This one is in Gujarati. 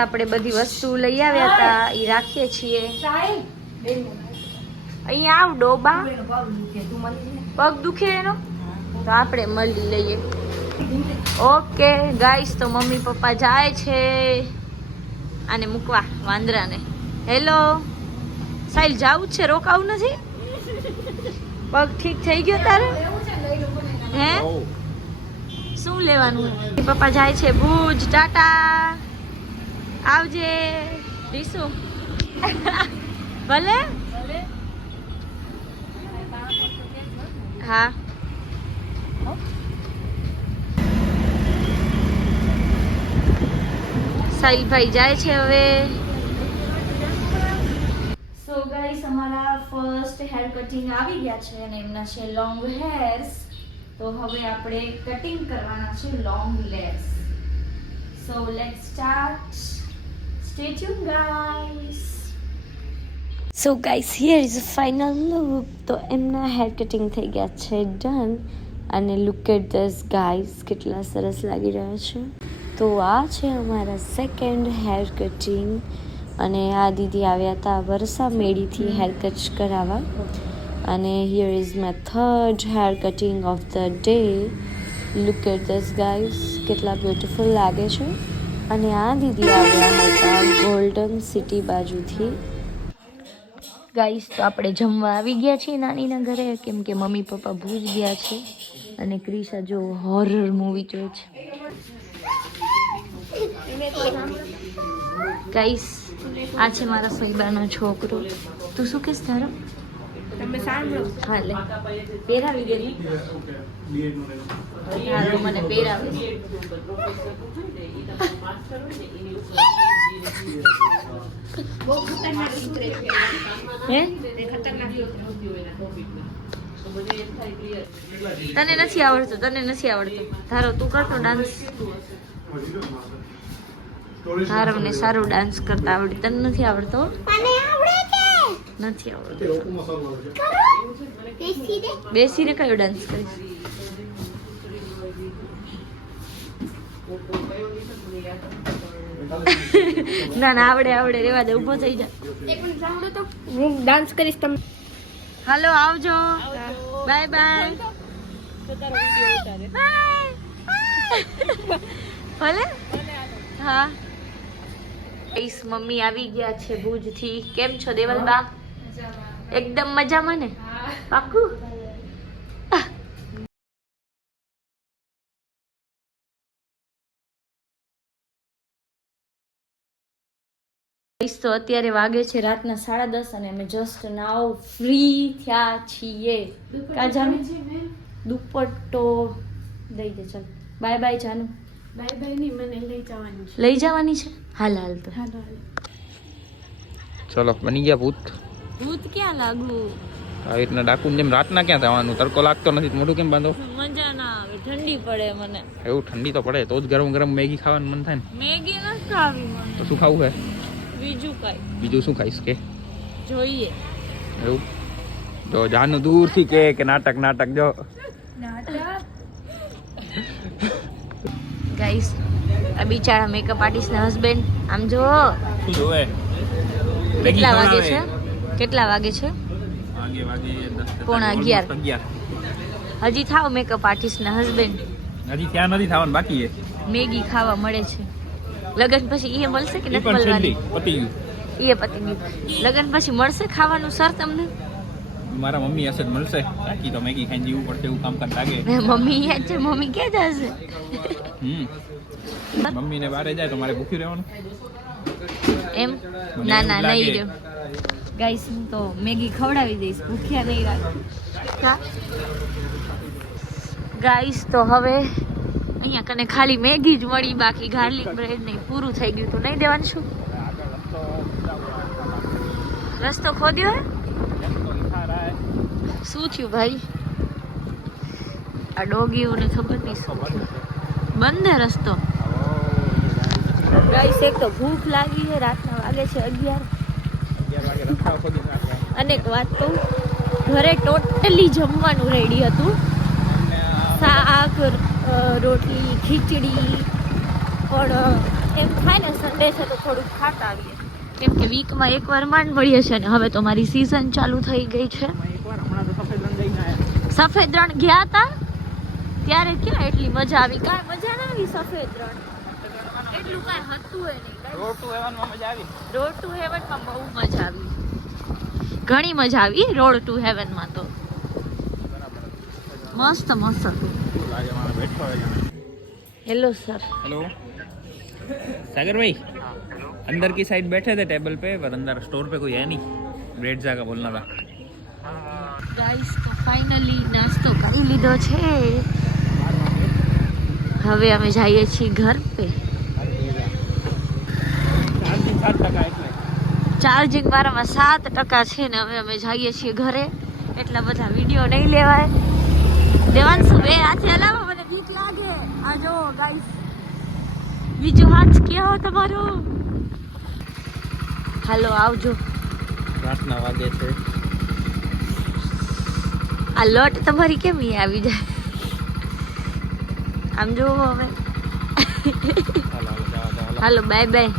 આપણે બધી વસ્તુ લઈ આવ્યા હતા એ રાખીએ છીએ. અહીંયા આવ ડોબા. પગ દુખે એનો? તો આપણે મળી લઈએ. ઓકે ગાઈસ તો મમ્મી પપ્પા જાય છે. આને મૂકવા વાંદરાને. હેલો. સાહેબ જાવું છે? રોકાવું નથી? પગ ઠીક થઈ ગયો તારે? હે? શું લેવાનું? પપ્પા જાય છે ભુજ ટાટા. આવજે. રીસુ ભલે? હા. સાહિલભાઈ જાય છે હવે. સો ગાઈસ અમારા ફર્સ્ટ હેર કટિંગ આવી ગયા છે અને એમના છે લોંગ હેર્સ તો હવે આપણે કટિંગ કરવાના છે long less so let start stay tuned, guys. So guys here is final look તો એમના હેર કટિંગ થઈ ગયા છે ડન અને લુક એટ ધસ ગાઈસ કેટલા સરસ લાગી રહ્યા છે. તો આ છે અમારા સેકન્ડ હેર કટિંગ અને આ દીદી આવ્યા હતા વરસા મેડીથી હેર કટ કરાવવા. અને here is my third hair cutting of the day look at this guys કેટલા બ્યુટીફુલ લાગે છે. અને આ દીદી આવ્યા હતા ગોલ્ડન સિટી બાજુથી. ગાઈસ તો આપણે જમવા આવી ગયા છીએ નાનીના ઘરે, કેમ કે મમ્મી પપ્પા ભૂજ ગયા છે. અને ક્રિશા જો હોરર મૂવી જોઈ છે. ગાઈસ આ છે મારા સોઈબાનો છોકરો. તું શું કહેશ તારો? તમે સાંભળો હા લે પહેરાવી દે મને પહેરાવી બહુ ખતરનાક ચિત્ર છે હે ખતરનાક તને નથી આવડતું તને નથી આવડતું ધારો તું કરતો ડાન્સ ધારવને સારો ડાન્સ કરતા આવડે તને નથી આવડતો મને નથી આવડતું. બેસીને? કયો ડાન્સ કરીશ? ના ના આવડે આવડે રેવા દે ઊભો થઈ જા. હું ડાન્સ કરીશ તમે હાલો આવજો. બાય બાય ભલે? હા. મમ્મી આવી ગયા છે ભુજથી. કેમ છો દેવલબા? એકદમ મજામાં ને? પાકું તો અત્યારે વાગે છે રાતના સાડા દસ અને અમે જસ્ટ નાવ ફ્રી થયા છીએ. કા દુપટ્ટો દઈ દે ચાલ. બાય બાય જાનુ. બાય બાયની મને લઈ જવાની છે. લઈ જવાની છે? હાલ હાલ તો. હાલો હાલો. ચલો બની ગયા ભૂત. ભૂત ક્યાં લાગુ? આવી રીતના ડાકુ જેમ રાતના ક્યાં જવાનું? તડકો લાગતો નથી તો મોઢું કેમ બાંધો? મજા ના આવે ઠંડી પડે મને. એવું ઠંડી તો પડે તો જ ગરમ ગરમ મેગી ખાવાનું મન થાય ને મેગી ન ખાવી તો શું ખાવું હે? બીજું કાઈ. બીજું શું ખાઈશ કે? જોઈએ. એવું? જો જાનું દૂરથી કે કે નાટક નાટક જો. ગાઈસ આ બિચારા મેકઅપ આર્ટિસ્ટ ના હસબન્ડ આમ જો જોવે? કેટલા વાગે છે? કેટલા વાગે છે? પોણા અગિયાર. હજી થાવ મેકઅપ આર્ટિસ્ટ ના હસબન્ડ હજી ત્યાં નથી થવાનું બાકી છે. મેગી ખાવા મળે છે. લગન પછી એ મળશે કે નથી મળવાની? પતી ગયું એ પતી ગયું લગન પછી મળશે ખાવાનું સર તમને? મારા મમ્મી હશે મળશે. બાકી તો મેગી ખાઈને જીવવું પડશે એવું કામ કર લાગે. મમ્મી એ છે મમ્મી ક્યાં જશે હમ. મમ્મીને બારે જાય તો મારે ભૂખ્યું રહેવાનું. એમ? ના ના નહીં રહ્યો. ગાઈસ, હું તો મેગી ખવડાવી દઈશ. ભૂખ્યા નહીં રાખ. ગાઈસ, તો હવે અહીંયા કને ખાલી મેગી જ મળી, બાકી ગાર્લિક બ્રેડ નહીં પૂરું થઈ ગયું તું. નહીં દેવાનું શું? રસ્તો ખોદ્યો શું થયું ભાઈ? આ ડોગીઓને ખબર નહીં શું થયું. બંધ રસ્તો. ગાઈસ, એક તો ભૂખ લાગી છે રાતના વાગે છે અગિયાર. અને એક વાત કહું ઘરે ટોટલી જમવાનું રેડી હતું. શાક રોટલી ખીચડી પણ એમ થાય ને સન્ડે છે તો થોડુંક ખાતા આવીએ. કેમ કે વીકમાં એકવાર માંડ મળીએ છે ને હવે તો મારી સિઝન ચાલુ થઈ ગઈ છે. સફેદ રણ ગયા હતા ત્યારે ક્યાં એટલી મજા આવી? કાંઈ મજા ના આવી સફેદ રણ? એટલું કાંઈ હતું એ નહીં રોડ ટુ હેવનમાં મજા આવી રોડ ટુ હેવનમાં બહુ મજા આવી ઘણી મજા આવી રોડ ટુ હેવનમાં તો બરાબર મસ્ત મસ્ત હતું શું લાગે મારે બેઠો હોય હેલો સર हेलो सागर भाई अंदर की साइड बैठे थे टेबल पे पर अंदर स्टोर पे कोई है नहीं ब्रेड जाकर बोलना था ગાઈસ તો ફાઇનલી નાસ્તો કરી લીધો છે હવે અમે જઈએ છીએ ઘર પે ચાર્જિંગ સાત ટકા એટલે. ચાર્જિંગ મારામાં સાત ટકા છે ને હવે અમે જઈએ છીએ ઘરે. એટલા બધા વીડિયો નહીં લેવાય. દેવાંશુ બે હાથે હલાવો મને બીક લાગે. આ જો ગાઈસ બીજો હાથ ક્યાં હો તમારો? હાલો આવજો. રાતના વાગે છે. આ લોટ તમારી કેમ ઈ આવી જાય? આમ જોવો હવે. હાલો હાલો જવા દો હાલો હાલો બાય બાય